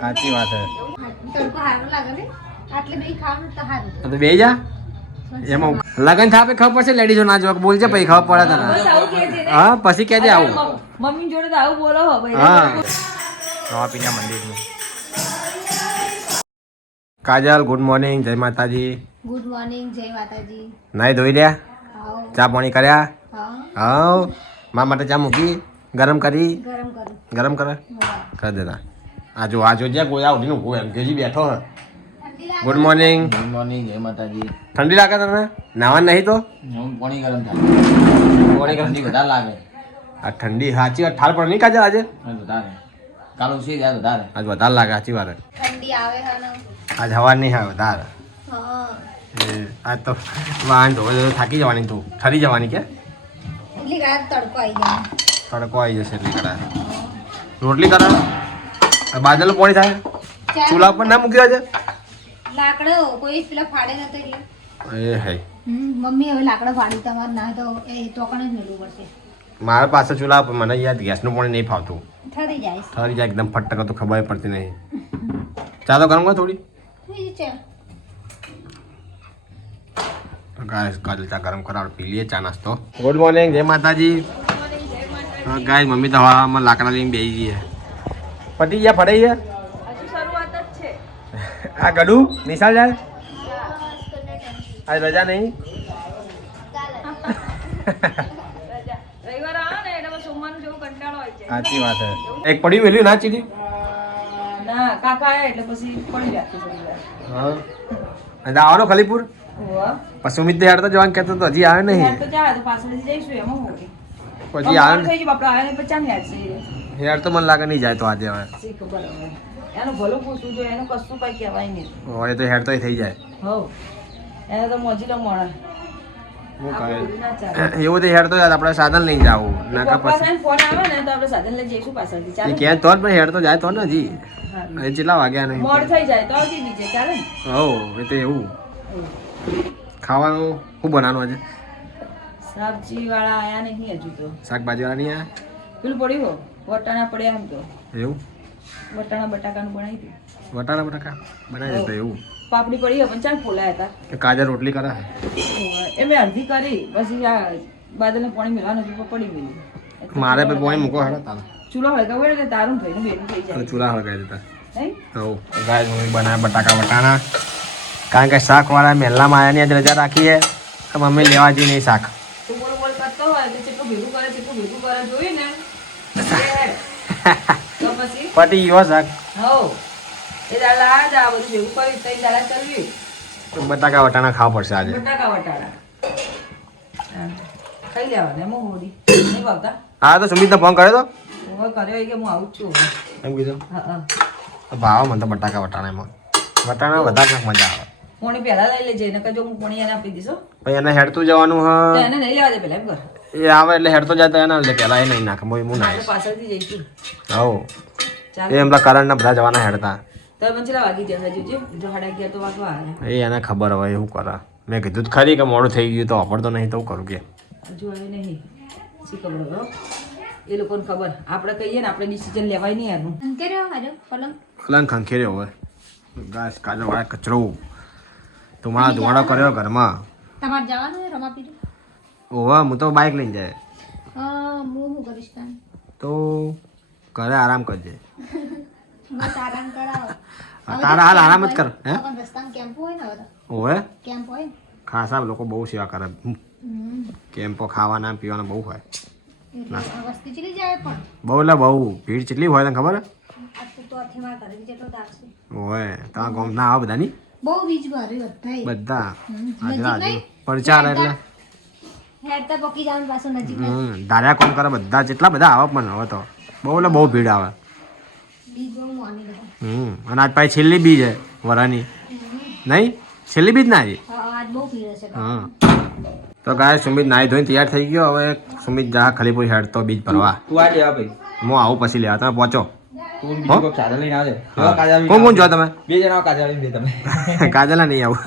સાચી વાત હે તડકો હારો લાગે ને આટલે બે ખાવાનું તો હારું તો બે જા એમાં લગન થાપે ખબર પડશે લેડીઝો ના જોક બોલજે પછી ખબર પડે તને બસ આવું કહે છે ને. હા પછી કહેજે આવું મમ્મી જોડે તો આવું બોલો હો ભાઈ. હા નવાપીના મંદિરનું કાજલ ગુડ મોર્નિંગ જય માતાજી ગુડ મોર્નિંગ જય માતાજી નાઈ ધોઈ રહ્યા આવો ચા પાણી કર્યા હા હા મા માટે ચા મૂકી ગરમ કરી ગરમ કરું ગરમ કરે કરી દેતા આજો જ્યાં કોઈ ઉઠીને ઊભો એમ કેજી બેઠો હે ગુડ મોર્નિંગ ગુડ મોર્નિંગ જય માતાજી. ઠંડી લાગે તને નાવા નહીં તો હું પાણી ગરમ થાય. પાણી ગરમ ઠંડી વધારે લાગે. આ ઠંડી સાચી વાત ઠાર પડે નહીં કાજલ આજે વધારે કાલ ઉછી જાય વધારે. આજ વધારે લાગે સાચી વાત ઠંડી આવે હે ને આજ હવા નહીં આવે વધારે હા આજ તો વાહન ધોવે થાકી જવાની તું ઠરી જવાની કે એટલી રાત તડકો આવી જાય તડકો આવી જશે એટલી કરાય રોટલી કરાવે બાજલ પાણી થાય ચૂલા ઉપર ના મૂકી છે લાકડો કોઈ પેલા ફાડે નતો એટલે એ હે મમ્મી હવે લાકડો ફાડી તમારે ના તો એ તોકણ જ મેળવું પડશે મારા પાસે ચૂલા ઉપર મને યાદ ગેસનું પાણી નહીં ફાવતું ઠરી જાય ઠરી જાય એકદમ ફટક તો ખબર પડતી નહીં ચા તો ગરમ કર થોડી બીજું છે ગાય કાજલ ચા ગરમ કરાવ પી લઈએ ચા નાસ્તો ગુડ મોર્નિંગ જય માતાજી ગાય મમ્મી તો હવામાં લાકડા લઈને બેસી ગઈ પટી ગયા ફટાઈ ગયા હજુ શરૂઆત જ છે. આ ગડું નિશાળ જાય આજ રજા નહીં રવિવાર આવે ને એટલે સોમવારનું જેવું કંટાળો આવી જાય. સાચી વાત હે એક પડી વેલ્યું ના ચીડી ના કાકા આયા એટલે પછી પડી રાખી થોડી વાર. હા અને આવવાનો ખલીપુર હોવા. પછી ઉમિત હેડ તો જવાનું કહેતો તો હજી આવે યાર નહીં તો જાય તો પાછળથી જઈશું એમાં હું પછી મોડું આવે થઈ ગયું બાપડા આવે પછી ચામ યાદ છે હેડ તો મને લાગે નહીં જાય તો આજે હવે શી ખબર હવે એનું ભલું પૂછવું જોઈએ એનું કશું કઈ કહેવાય નહીં હોય તો હેડ તો થઈ જાય હવ એને તો મોજીલો મળે હું આપણે કહે બધું ના ચાલે. એવું તો હેડ તો આપણે સાધન લઈને જાવું નાકા પપ્પા પછી સાહેબ ફોન આવે ને તો આપણે સાધન લઈ જઈશું પાછળથી એ ચાલે ક્યાં તો જ પણ હેડ તો જાય તો ને હજી હા. હજી કેટલા વાગ્યા નહીં મોડ થઈ જાય તો આવતી બીજે ચાલે ને હો એ તો એવું ખાવાનું શું બનાવવાનું આજે સબ્જી વાળા આયા નહીં હજુ તો શાકભાજી વાળા નહીં પેલું પડ્યું હો વટાણા પડ્યા એમ તો આયા એવું વટાણા બટાકાનું બનાવી દીધું વટાણા બટાકા બનાવી દેતો એવું પાપડી પડી હોય પણ ચાલ ફોલાયા હતા કે કાજર રોટલી કરે એ મેં અડધી કરી પછી આ બાદલને પાણી મેળવાનું હતું પણ પડી ગયું મારે પછી પોણી મૂકો હેડો તારે ચૂલો હળગાવ્યો એટલે તારું થઈને ભેગું થઈ જાય ચૂલા હળગાવી દેતા નહીં હો ગાય મમ્મી બનાવે બટાકા વટાણા કારણ કે શાકવાળા મહેલામાં આવ્યાની આજ રજા રાખી છે તો મમ્મી લેવા જઈ નહીં શાક તો બોલ બોલ કરતો હોય તો કેટલું ભેગું કરે જોયું ને તો પછી પતી ગયો શાક હો એ દાડા આ જ આ બધું ભેગું કર્યું તઈ દાડા ચલવી તો બટાકા વટાણા ખાવા પડશે આજે બટાકા વટાણા હા. ખાઈ લેવાના એમાં હોડી નહીં ભાવતા હા તો સુમિતને ફોન કર્યો તો હવે કર્યો કે હું આવું જ છું હવે. એમ કીધું હા હા તો ભાવ મને તો બટાકા વટાણા એમાં વટાણા વધારે નાખ મજા આવે પોણી પહેલા લઈ લેજે નકર જો હું પોણી એને આપી દઈશ હો. પછી એને હેડતું જવાનું તો હા એને નહીં લેવા દે પહેલા એમ કર એ આવે એટલે હેડતો જાય તો એના લે પેલા એ નહીં નાખે હું આપણે નાખીશ પાછળથી જઈશું હો ચાલ એ એમના કરણના બધા જવાના હેડતા તો પણ ચલા વાગી જાય હજુ જો 11:30 તો વાગવા આવે એ એને ખબર હોય એવું કરે મેં કીધું તો ખરી કે મોડું થઈ ગયું તો વાપરતો નહીં તો હું કરું કે હજુ આવે નહીં શી ખબર હવે એ લોકોને ખબર આપણે કહીએ ને આપણે ડિસિઝન લેવાય નહીં એનું અંકેર્યો હાજો પલંગ પલંગ ખંખેર્યો હોય ઘાસ કાજો વાળા કચરો તો મારા ધોવાડો કર્યો ઘરમાં તમારે જવાનું હોય રમાપીર ઓવા હું તો બાઇક લઈને જાય હું શું કરીશ કામ તો ઘરે આરામ કરજે બસ આરામ કરાવો તારા હાલ આરામ જ કર હે પણ રસ્તામાં કેમ્પ હોય ને હવે તો ઓવે કેમ્પ હોય ને. ખાસા લોકો બહુ સેવા કરે કેમ્પો ખાવાના પીવાના બહુ હોય એટલે વસ્તી ચલી જાય પણ બહુ એટલે બહુ ભીડ કેટલી હોય તને ખબર હે આ તો અથીમાં કરે જેટલો દાવશે ઓય તમારા ગામ ના આવે બધાની બહુ બીજ ભર્યું બધાય બધા નજીક હાજરા નહીં? પરચાર એટલે હેડતા પકી જવાનું પાછું નજીક ધાર્યા કોમ કરે બધા જેટલા બધા આવે પણ હવે તો બહુ એટલે બહુ ભીડ આવે બીજ બહુ મોની લોકો અને આજ પાછી છેલ્લી બીજ હે વરાની નહીં છેલ્લી બીજ ના આવી આજ બહુ ભીડ હશે હા તો ગાય સુમિત નાહી ધોઈને તૈયાર થઈ ગયો હવે સુમિત જા ખલીપુર હેડ તો બીજ ભરવા તું આ લેવા ભાઈ. હું આવું પછી લેવા તમે પહોંચો તું બીજું કોઈક સાધન લઈને આવજે. હા. કાજા લઈને કોણ કોણ આવજે. જો તમે બે જણા કાજા લઈને બે તમે. કાજલા નહીં આવું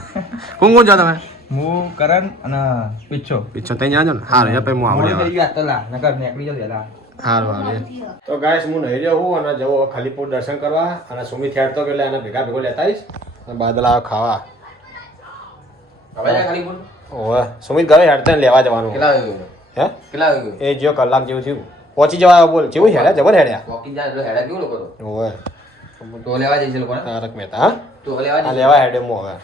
કોણ કોણ જો તમે હું કરણ અને પીછો. પીછો તઈ જાજો ને હા રે પછી હું આવું મોડું લેવા થઈ ગયું આજ તો લા. નકર નીકળી જાવ વહેલા. સારું આવે તો ગાઈસ હું નહીં રહ્યો હું અને જવો ખાલીપુર દર્શન કરવા અને સુમિત હેડતો એટલે એને ભેગા ભેગો લેતા આવીશ અને બાદલા ખાવા હવે ખાલી બોલ ઓવે સુમિત ઘરે હેડતા લેવા જવાનું કેટલા વાગે ગયો હે કેટલા વાગે ગયો એ જો કલાક જેવું થયું પહોંચી જવા બોલ કેવું હેડ્યા જબર હેડ્યા વોકિંગ જાય એટલે હેડા કેવું લોકો તો ઓવે તો લેવા જઈશ લોકોને તારક મહેતા હા તો લેવા આ જઈશ લેવા હેડે હું હવે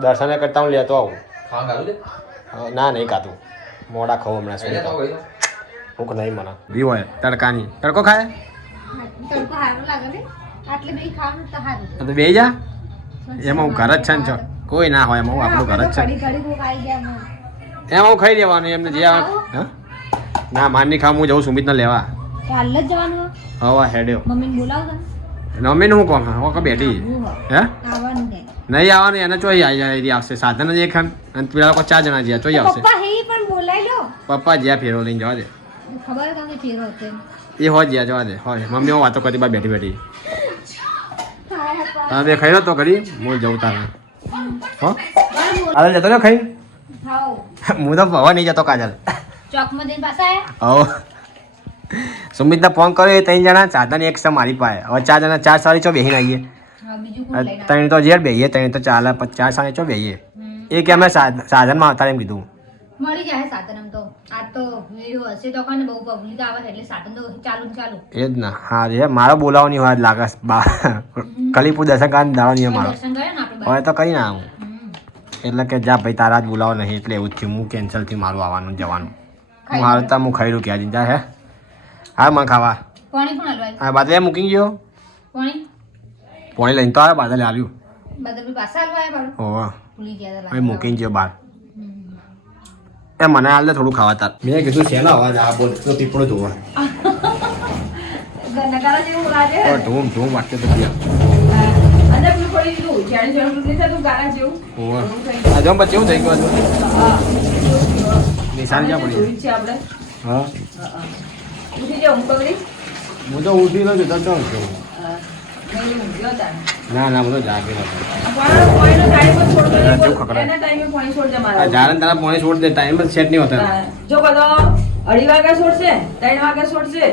દર્શન કરતા હું લેતો આવું ખાવા ગાલું છે ના નહીં ખાતું મોડા ખાવું હમણાં એટલે તો સુધી ગઈ ભૂખ નહીં મને બી હોય તડકાની તડકો ખાય તડકો સારું લાગે ને આટલે બે ખાવાનું તો સારું તો બે જા એમાં હું ઘર જ છે ને છો કોઈ ના હોય એમાં હું આપણું ઘર જ છે ઘડી ઘડી ભૂખ આવી ગયા મને. એમાં હું ખાઈ લેવાનું એમને જે આવે હા ના માર નહીં ખાવું હું જઉં સુમિતને લેવા તો હાલ જ જવાનું હો? હવે હેડ્યો મમ્મીને બોલાવો ને મમ્મીને હું કોમ હું કે બેઠી હે આવવાનું ને નહીં આવવાનું એને ચોઈ આવી જાય આવશે સાધન જ એક ખાન અને પેલા લોકો 4 જણા જ્યાં ચોઈ આવશે પપ્પા હે પણ બોલાઈ લો પપ્પા જ્યાં ફેરો લઈને જવા દે ખબર તમને ફેરો હતો એમ. એ હોય જ્યાં જવા દે હોય મમ્મી હું વાતો કરતી બા બેઠી બેઠી તમે બે ખાઈ લો તો કરી હું જવું તારે હો હાલ જતો રહ્યો ખાઈ ખાઓ હું તો ભવા નહીં જતો કાજલ ચોકમાં જઈને પાછા આયા? હો સુમિતને ફોન કર્યો એ 3 જણા સાધન એક છે મારી પાસે હવે 4 જણા 4 સાડી ચો બેહીને આવીએ હા, બીજું કોણ લઈને ત્રણ તો ઝેર બેહીએ ત્રણ તો ચાલે 4 સાડી ચો બેહીએ એ કે અમે સાધનમાં આવતા એમ કીધું મળી જાય સાધન એમ તો આજ તો મેળો હશે તો કોને બહુ પબ્લિક આવે છે એટલે સાધન તો ચાલુ ને ચાલુ એ જ ના હા રે મારો બોલાવવાની હોય જ લાગે બા કલીપુર દર્શન કારણ દાડો નહીં મારો દર્શન કરે ને આપણે હવે તો કઈ ના આવું એટલે કે જા ભાઈ તારા જ બોલાવો નહીં એટલે એવું જ થયું હું કેન્સલ થી મારું આવવાનું જવાનું હું હાલતા હું ખાઈ રહ્યું ક્યાં જા હે હા મને ખાવા પાણી પણ હલવાય હા બાદલે મૂકી ગયો પાણી પોણી લઈને તો આવે બાદલે આવ્યું બદલ પાછા હલવાય પણ ઓવા ભૂલી ગયા હતા ભાઈ મૂકીને ગયો બહાર એ મને હાલ દે થોડું ખાવા તાર મેં કીધું શેનો અવાજ આ બોલ તો પીપળો જોવા નકારા જેવું લાગે ધૂમ ધૂમ વાટકે તો ગયા અંદર પેલું પડી ગયું જાણે જાણે પેલું નહીં થતું ગાના જેવું ઓવા એવું થઈ ગયું. આ જમ પછી એવું થઈ ગયું હતું હા. નિશાન ક્યાં પડી જોયું છે આપણે હા હા. ઉઠી જાઓ હું પકડી હું તો ઉઠી રહ્યો છું તો ચાલ છું હા. નહીં ઊંઘ્યો હતા ના ના હું તો જાગે હતો પણ પાણીનો ટાઈમ જ છોડતો અરે, નહીં. શું ખકડાય? એના ટાઈમે પાણી છોડજે આ મારા. જારણ તારા પોણી છોડ દે ટાઈમ જ સેટ નહીં હોતો હા. જો બધો 2:30 વાગે છોડશે 3 વાગે છોડશે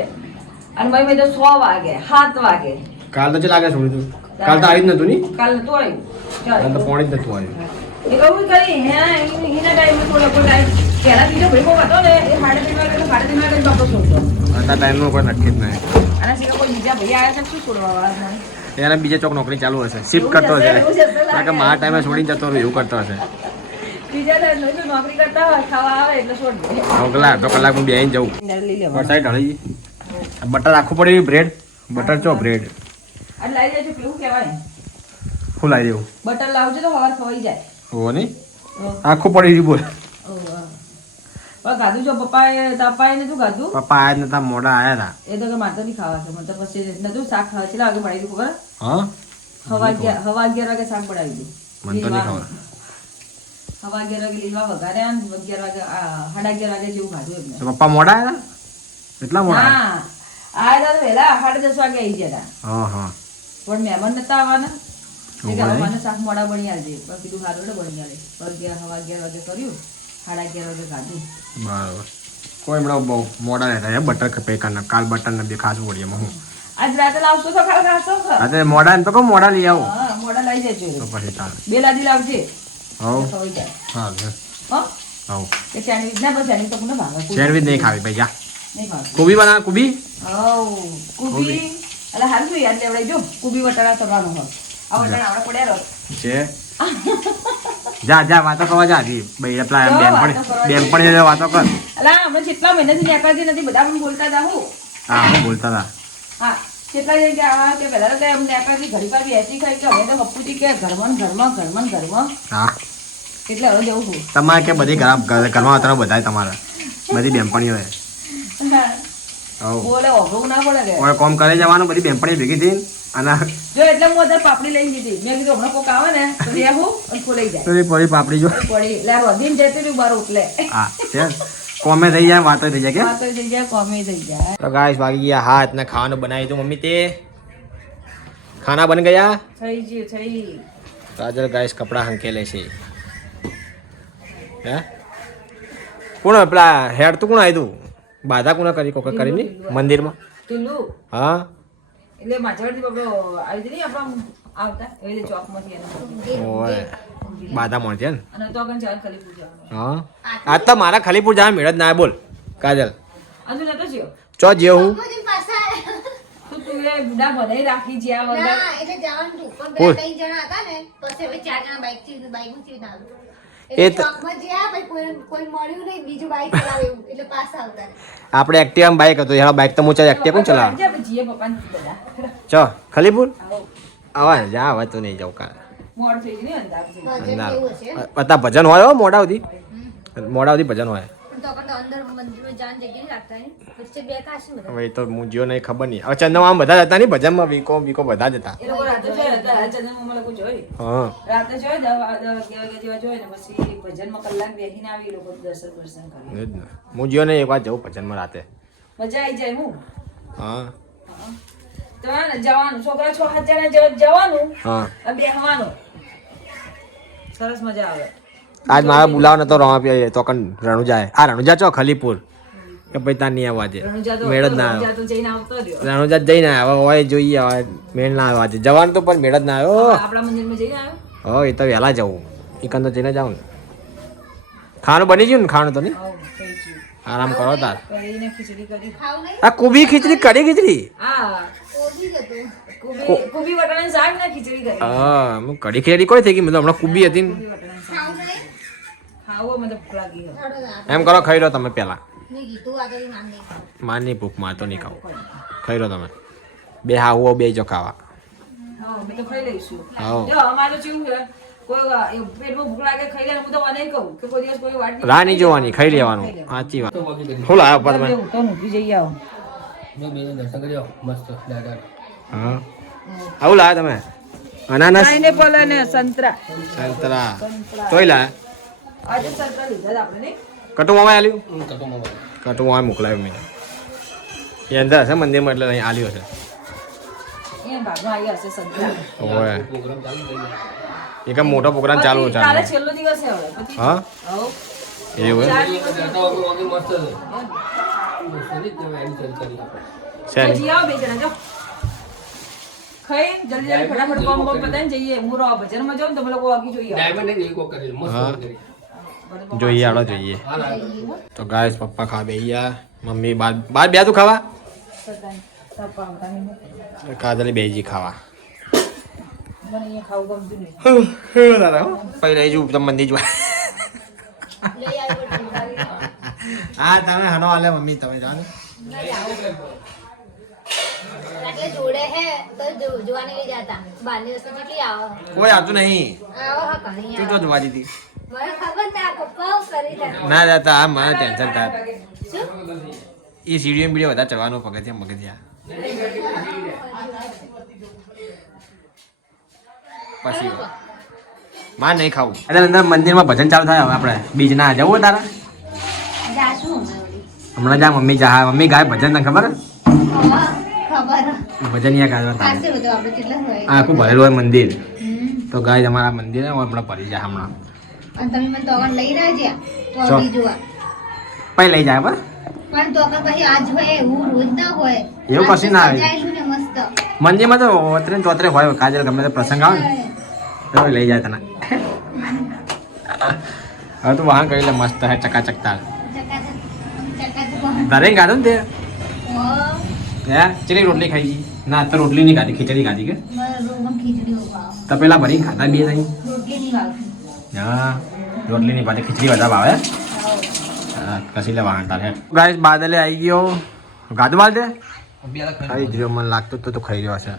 અને ભાઈ તો 6 વાગે 7 વાગે કાલ તો ચલ આગળ છોડી દઉં કાલ તો આવી જ નતું ની કાલ નતું આવ્યું કાલ તો ચાલ પોણી જ નતું આવ્યું એ કહું કરી હે એના ટાઈમે થોડો ટાઈમ પહેલા બીજો ભાઈ બહુ હતો ને એ 3:30 વાગે તો 3:30 વાગે બાપો છોડતો અત્યારે ટાઈમનું કોઈ નક્કી જ નહીં આના સિવાય કોઈ બીજા ભાઈ આવ્યા છે શું છોડવા વાળા મને એને બીજે ચોક નોકરી ચાલુ હશે શિફ્ટ કરતો હશે કારણ કે મારા ટાઈમે છોડીને જતો રહ્યો એવું કરતો હશે બીજા તો નોકરી કરતા હોય ખાવા આવે એટલે છોડ દે અડધો કલાક હું બેહીને જવું લઈ લેવા વરસાદ ઢળી બટર આખું પડ્યું બ્રેડ બટર ચો બ્રેડ આ લઈ જાય કેવું કહેવાય શું લાવી દેવું બટર લાવજો તો હવાર ખવાઈ જાય હોવો નહીં આખું પડી રહ્યું બોલ પણ ગાધું છો પપ્પાએ નતું ગાધું પપ્પા આયા જ નતા મોડા આયા હતા એ તો કે મારે નહીં ખાવા છે મને તો પછી નતું શાક ખાવા છે વાગે બનાવી દીધું ખબર હા હવા 11 વાગે શાક બનાવી દીધું મને તો નહીં ખબર હવા 11 વાગે લીલવા વઘાર્યા ને 11 વાગે 11:30 વાગે જેવું ખાધું એમને તો પપ્પા મોડા આયા હતા એટલા મોડા હા આયા તો વહેલા 10:30 વાગે આવી ગયા હતા હા હા પણ મહેમાન નતા આવવાના એટલે હવે મને શાક મોડા બની આવજે પણ કીધું સારું ને બની આવે હવા 11 વાગે કર્યું 11:30 વાગે ખાધું બરાબર કોઈ હમણાં બહુ મોડા રહેતા છે બટર કે પેકાના કાલ બટર ને બે ખાસું પડીએ એમાં હું આજ રાતે લાવશો તો ખાશો અરે મોડા એમ તો કહું મોડા લઈ આવું હા મોડા લઈ જજો તો પછી ચાલે બે લાદી લાવજે હવ ખવાઈ જાય હા હો હવ કે સેન્ડવિચ ના બસ સેન્ડવિચ તો કોને ભાવે સેન્ડવિચ નહીં ખાવી ભાઈ જા નહીં ભાવે કોબી બના કોબી હવ કુબી એટલે હાલ શું યાદ લેવડાઈ જો કુબી વટાણા તરવાનો હોય આ વટાણા આપણે પડ્યા રહો છે જા જા વાતો કરવા જા જી ભાઈ પેલા જો બેનપણી વાતો કર અલા હમણાં કેટલા મહિનાથી નીકળતી નથી બધા પણ બોલતા હતા હું હા હું બોલતા હતા હા કેટલા જણ કે આવા કે પહેલા તો એમ નીકળતી ઘડી પર બેસી ખાઈ કે હવે તો પપ્પુજી કે ઘરમાં હા એટલે હવે જવું છું તમારે કે બધી ઘરમાં હતા બધા તમારા બધી બેનપણીઓ હોય હવ બોલે ઓઘું ના પડે કે હવે કોમ કરે જવાનું બધી બેનપણી ભેગી થઈને અને જો એટલે હું અત્યારે પાપડી લઈને દીધી મેં કીધું હમણાં કોક આવે ને તો લેવું અને ખોલાઈ જાય પેલી પડી પાપડી જો પડી એટલે રોધીને જતી રહ્યું બાર ઉઠલે હા છે કોમે થઈ જાય વાતો થઈ જાય કે વાતો થઈ જાય કોમી થઈ જાય તો ગાઈસ વાગી ગયા હાથ ને ખાવાનું બનાવી તો મમ્મી તે ખાના બન ગયા થઈ ગયું થઈ કાજલ ગાઈસ કપડા હંકેલે છે હે કોણ પેલા હેડ તો કોણ આવ્યું બાધા કોને કરી કોકે કરીને મંદિરમાં? ટીલું હા એટલે માછાવડથી બાપડો આવી હતી ને આપણા આવતા એવી રીતે ચોકમાંથી એને ઓય બાધા મળશે ને. અને તો આગળ ચાલ ખલીપુર જવાનું. હા આજ તો મારા ખલીપુર જવા મેળ જ ના આવે બોલ કાજલ. હજુ નતો જ્યો ચો જેવું પછી પાછા આયા. તો તું એ બુડા બધાય રાખી જ્યાં વગર ના, એટલે જવાનું હતું. પણ બોલ. બે 3 જણા હતા ને, પછી હવે 4 જણા બાઈકમાંથી ના આવ્યું. એ એટલે તો- ચોકમાં જ્યાં, પછી કોઈ મળ્યું નહીં, બીજું બાઈક ચલાવે એવું. એટલે પાછા આવતા રહ્યા. આપણે એક્ટિવામાં બાઇક હતું યાર બાઇક તો હું ચાલ એક્ટિવા કોણ ચલાવે? આપણે જીએ પપ્પાને બધા ચો ખલીપુર આવો આવા જા હવે તો નહીં જાઉં કાલે. મોડ થઈ ગઈ ને અંદાજ થઈ ગઈ. ભજન એવું હશે. બધા ભજન હોય હો મોડા સુધી મોડા સુધી ભજન હોય. પણ તો આપણે અંદર મંદિરમાં જવાની જગ્યા નહીં રાખતા ને. વચ્ચે બેઠા હશે ને બધા. હવે એ તો હું જ્યો નહીં ખબર નહીં. હવે ચંદમામાં બધા જ હતા નહીં ભજનમાં વીકો બધા જ હતા. એ લોકો રાતે જોઈ હતા ચંદન મમ્મા લોકો જોઈ હા રાતે જોઈ 10 વાગ્યા જેવા જોઈ ને પછી ભજનમાં કલાક બેસીને આવી એ લોકો દર્શન કરી એ જ ને. હું જ્યો નહીં એક વાર જવું ભજનમાં રાતે. મજા આવી જાય હું હા તો હે ને જવાનું છોકરા 6-7 જણા જવાનું હા અને બેસવાનું સરસ મજા આવે આજ મારા બોલાવો નતો રમા તો કન રણુજા આ રણુજા ચો ખલીપુર કે ભાઈ તાર નહીં આવવા દે રણુજા તો મેળ જ ના રણુજા તો જઈને આવતો રહ્યો રણુજા જ જઈને હવે હોય જોઈએ હવે મેળ ના આવવા દે જવાનું તો પણ મેળ જ ના આવ્યો આપણા મંદિરમાં જઈને આવ્યો હો એ તો વહેલા જવું એકન તો જઈને જાઉં ને ખાવાનું બની ગયું ને ખાવાનું તો નહીં આવું થઈ ગયું આરામ કરો તાર કરીને ખીચડી કરી ખાવું નહીં? આ કુબી ખીચડી કડી ખીચડી હા કોબી જ હતું. કુબી વટાણાની શાક ને ખીચડી કરી હા હું કડી ખીચડી કોઈ થઈ ગઈ મતલબ હમણાં કુબી હતી ને કુબી વટાણાની શાક ખાવું નહીં? ખાવો મને ભૂખ લાગી હવે. ચાલો તો આપણે એમ કરો ખાઈ લો તમે પહેલા મેં કીધું આ તો નામ નહીં ખાવું. માર નહીં ભૂખ માર તો નહીં ખાવું ખાઈ લો તમે બે હાવો બે જો ખાવા હા મેં તો ખાઈ લઈશું હાવ જો અમારે તો કેવું છે કોઈ પેટમાં ભૂખ લાગે ખાઈ લે હું તો મને કહું કે કોઈ દિવસ કોઈ વાટ રાહ નહીં જોવાની ખાઈ લેવાનું સાચી વાત શું લાવ્યો પપ્પા તમે તો ઊભી જઈ આવો દર્શન કરી આવો મસ્ત દાદા હા આવું લાવ્યા તમે અનાનસ પાઇનેપલ અને સંતરા સંતરા તોય લાવ્યા આજે સંતરા લીધા જ આપણે નહીં કટુ મામા આલ્યું કટોમાં કટુ મામા મોકલાવ્યું મેં એ અંદર હશે મંદિરમાં એટલે અહીં આલ્યું હશે અહીંયા ભાગમાં આવી હશે સંતરા ઓય પ્રોગ્રામ ચાલુ થઈ ગયો એક આમ મોટો પ્રોગ્રામ ચાલુ કાલે ચાલુ છેલ્લો દિવસ છે હવે પછી હા હવ એવું એમ? 4 દિવસ કરતા વગર મસ્ત છે સરી જ એની ચલ કરી છે ને? જી આવો બે જણા જો ખાઈ જલ્દી જલ્દી ફટાફટ કોમ બોમ પતાઈને જઈએ હું રહો ભજનમાં જાઉં ને તમે લોકો આગી જોઈએ ડાયમંડ ને એક કરી મસ્ત હા. કરી જોઈએ આડો જોઈએ હાલ હાલ તો ગાઈસ પપ્પા ખા બેહ્યા મમ્મી બાર બે તું ખાવા કાજલી બેજી ખાવા મને અહીંયા ખાવું ગમતું નહીં પહેલા જુ તમે મંદિર જોવા લઈ આવી બધું. હા તમે હનો આલે મમ્મી તમે જાઓ ને એટલે જોડે હે તો જોવાની લઈ જતા. બહારની વસ્તુ કેટલી આવે? કોઈ આવતું નહીં આવો હા ઘણી તું આવે. તો જોવા દીધી મને ખબર ને આ પપ્પા આવું કરી રહ્યા. ના જતા આ મને ટેન્શન થાય શું? એ સીડીઓ બીડીઓ બધા ચડવાનું પગથિયા મગથિયા પછી માર નહીં ખાવું અરે અંદર મંદિરમાં ભજન ચાલુ થાય હવે આપણે બીજ ના જવું તારા જાશું અમે વળી. હમણાં જા મમ્મી જા મમ્મી ગાય ભજન તને ખબર હા, ખબર. ભજનિયા ગાવા તારે ખાસી બધું આપણે કેટલા હોય. આ આખું ભરેલું હોય મંદિર હમ. તો ગાય તમારા મંદિર ને હમણાં ભરી જાય હમણાં અને તમે મને તો આગળ લઈ રહ્યા જ્યાં તો ચો. આગળ જોવા. પછી લઈ જાય બરાબર પણ તો આગળ પછી આજ હોય એવું રોજ ના હોય. એવું કશું ના આવે. સજાયેલું ને મસ્ત. મંદિરમાં તો ઓતરે ને તોતરે હોય કાજલ ગમે તે પ્રસંગ આવે ને તો લઈ જાય તને હવે તું વાહન કરી લે મસ્ત હે ચકાચક તાર ચકાચક. ઘરે ગાધો ને તે ઓ, હે ચીલી રોટલી ખાઈ ગઈ ના તો રોટલી નહીં ખાધી ખીચડી ખાધી કે મારે રોગમાં ખીચડી ભાવે. તપેલા ભરીને ખાધા બે થઈ રોટલી નહીં ભાવતી. હા રોટલી નહીં પાછી ખીચડી વધારે ભાવે હા કસી લે વાહન તાર હે ગાઈસ બાદલે આવી ગયો ગાધો બાદ દે ખાઈ જ રહ્યો મને લાગતું તો તું ખાઈ રહ્યો હશે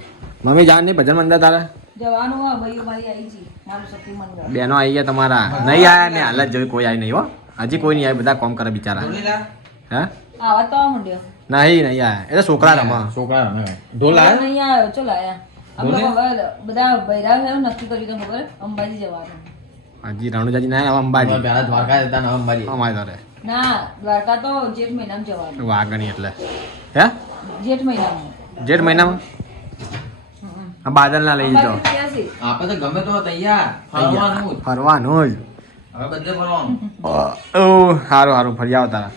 મમ્મી જાન નહીં ભજન મંદિર તારે જવાનું આ ભાઈ મારી આવી જી મારું શક્તિ મંડળ બેનો આવી ગયા તમારા નહીં આયા ને હાલ જ જોઈ કોઈ આવી નહીં હો હજી કોઈ નહીં આવી બધા કોમ કરે બિચારા હે આવા તો મંડ્યો નહીં આયા એ તો છોકરા રમા છોકરા રમે ઢોલ નહીં આવ્યો ચલો આયા અમે હવે બધા બૈરા છે નક્કી કર્યું તો ખબર અંબાજી જવાનું હજી રણુજાજી ના આવ્યા અંબાજી પહેલા દ્વારકા જતા ને અંબાજી અમારે તારે ના દ્વારકા તો જેઠ મહિનામાં જવાનું વાગણી એટલે હે જેઠ મહિનામાં જેઠ મહિનામાં આ બાદલ ના લઈ જાઓ અંબાજી ગયા છે. આપણે તો ગમે તો તૈયાર ફરવાનું જ. ફરવાનું જ હવે બધે ફરવાનું ઓ સારું સારું ફરી આવો તારા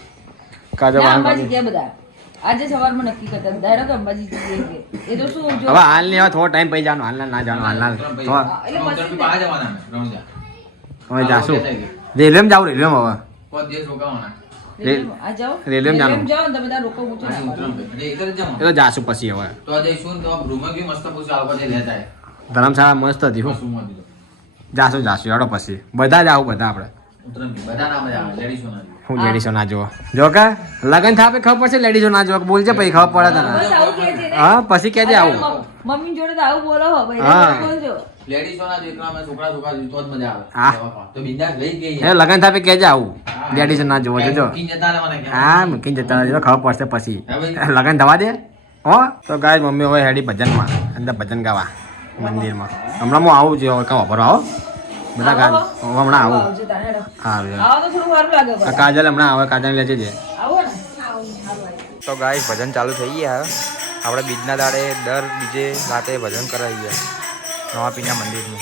કાજો ના, વાહન અંબાજી ગયા બધા આજે સવારમાં નક્કી કરતા હતા, ડાયરેક્ટ અંબાજી જઈએ કે. એ તો શું જો હવે હાલ નહીં, હવે થોડો ટાઈમ પછી જવાનું, હાલ ના જવાનું, હાલ ના એટલે પછી હવે જાશું રેલવેમાં જાવ, રેલવેમાં હવે રેલવેમાં આ જાઓ રેલવેમાં જાનું. જાઓ ને તમે બધા રોકો ઊંચો ના પાડો. એ તો જાશું પછી હવે ધર્મશાળા મસ્ત હતી હું જાશું હેડો પછી બધા જાવ બધા આપણે હું લેડીઝો ના જોવો જો કે લગન થાપે ખબર પડશે લેડીઝો ના જોવો બોલજે પછી ખબર પડે તને બસ આવું કહે છે ને. હા પછી કહેજે આવું મમ્મી જોડે તો આવું બોલો હો ભાઈ હા. બોલજો હા. એ લગન થાપે કહેજે આવું લેડીઝો ના જોવો જોજો હા મૂકીને જતા રહેજો ખબર પડશે પછી લગન થવા દે હો તો ગાય મમ્મી હવે હેડી ભજનમાં અંદર ભજન ગાવા મંદિરમાં હમણાં હું આવું છું હવે કાં વાપરો આવો બધા ગાય હમણાં આવું આવજો તારે હેડો. હા આવો તો થોડું વાર લાગે પાછું. કાજલ હમણાં આવે કાજલ લેજે છે આવો ને તો ગાય ભજન ચાલુ થઈ ગયા આપણે બીજના દાડે દર બીજે રાતે ભજન કરાવી ગયા નવા પીના મંદિરનું